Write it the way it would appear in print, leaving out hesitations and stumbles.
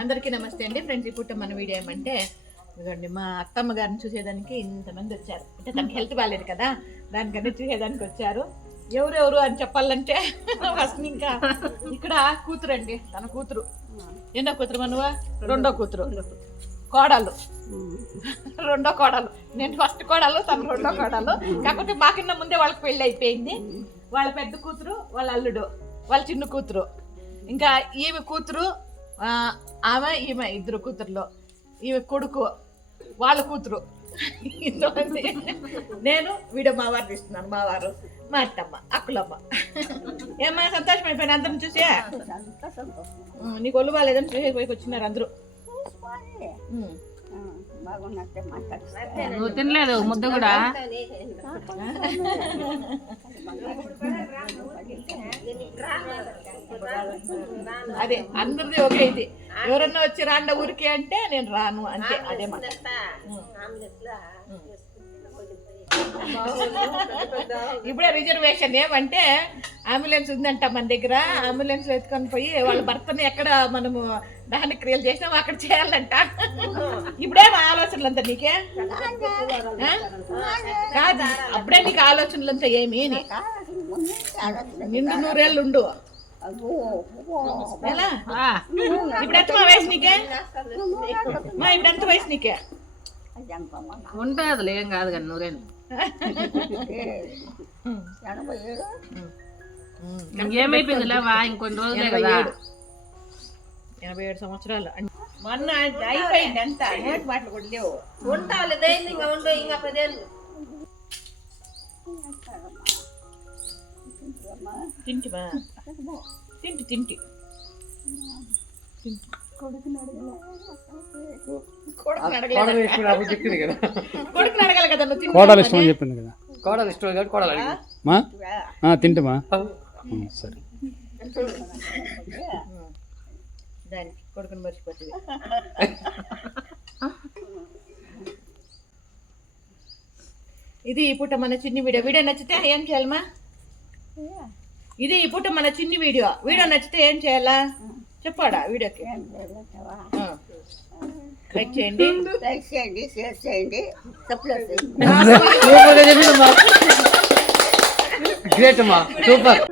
అందరికీ నమస్తే అండి ఫ్రెండ్స్. ఇప్పుడు మన వీడియో ఏమంటే ఇదిగోండి మా అత్తమ్మ గారిని చూసేదానికి ఇంతమంది వచ్చారు. అంటే తనకి హెల్త్ బాగాలేదు కదా, దానికన్నా చూసేదానికి వచ్చారు. ఎవరెవరు అని చెప్పాలంటే ఫస్ట్ ఇంకా ఇక్కడ కూతురు అండి, తన కూతురు. ఎన్నో కూతురు మనవా? రెండో కూతురు, కోడలు, రెండో కోడలు. నేను ఫస్ట్ కోడలు, తను రెండో కోడలు. కాకపోతే మాకిన్న ముందే వాళ్ళకి పెళ్ళి అయిపోయింది. వాళ్ళ పెద్ద కూతురు, వాళ్ళ అల్లుడు, వాళ్ళ చిన్న కూతురు, ఇంకా ఈమె కూతురు, ఆమె ఈమె ఇద్దరు కూతురులో ఈమె కొడుకు, వాళ్ళ కూతురు. ఇంతమంది. నేను వీడియో మా వారు తీస్తున్నాను, మా వారు, మా అత్తమ్మ, అక్కులమ్మ. ఏమన్నా సంతోషం అయిపోయినా అందరిని చూసే? నీకు ఒళ్ళు బాగాలేదని చూసే పోయి వచ్చినారు అందరూ. నువ్వు తినలేదు ముద్ద కూడా? అదే అందరిది ఒకే ఇది. ఎవరన్నా వచ్చి రాండ ఊరికి అంటే నేను రాను అంతే. అదే మాట. ఇప్పుడే రిజర్వేషన్ ఏమంటే అంబులెన్స్ ఉందంట మన దగ్గర. అంబులెన్స్ ఎత్తుకొని పోయి వాళ్ళ భర్తని ఎక్కడ మనము దహన క్రియలు చేసినాము అక్కడ చేయాలంట. ఇప్పుడే మా ఆలోచనలంతా నీకే కాదు, అప్పుడే నీకు ఆలోచనలంతా ఏమి? నిండు 100 ఏళ్ళు ఉండు. ఎలా ఇప్పుడు ఎంత మా వయసు నీకే? మా ఇప్పుడు ఎంత వయసు నీకే? ఉంటుంది ఏం కాదు కానీ 100 ఏళ్ళు. ఏమైపోయింది లేవా? ఇంకొన్ని రోజులే కదా. 87 సంవత్సరాలు మొన్న అయిపోయింది. ఎంత నోటి మాటలు కూడా లేవు. ఉంటావులే ధైర్యంగా ఉండు. ఇంకా 10 ఏళ్ళు తింటిమా? తింటి కొడుకుని అడగాలి కదా. నువ్వు కోడలు ఇష్టం అని చెప్పింది కదా. కోడలు ఇష్టం కాబట్టి కోడలు తింటమా? సరే. దానికి కొడుకుని మర్చిపోతుంది. ఇది ఈ పూట మన చిన్ని వీడియో నచ్చితే ఏం చేయాలమ్మా? ఇది ఈ పూట మన చిన్ని వీడియో నచ్చితే ఏం చేయాలా చెప్పాడా? వీడియోకి లైక్ చేయండి, షేర్ చేయండి, సబ్స్క్రైబ్ చేయండి. గ్రేట్ అమ్మా, సూపర్.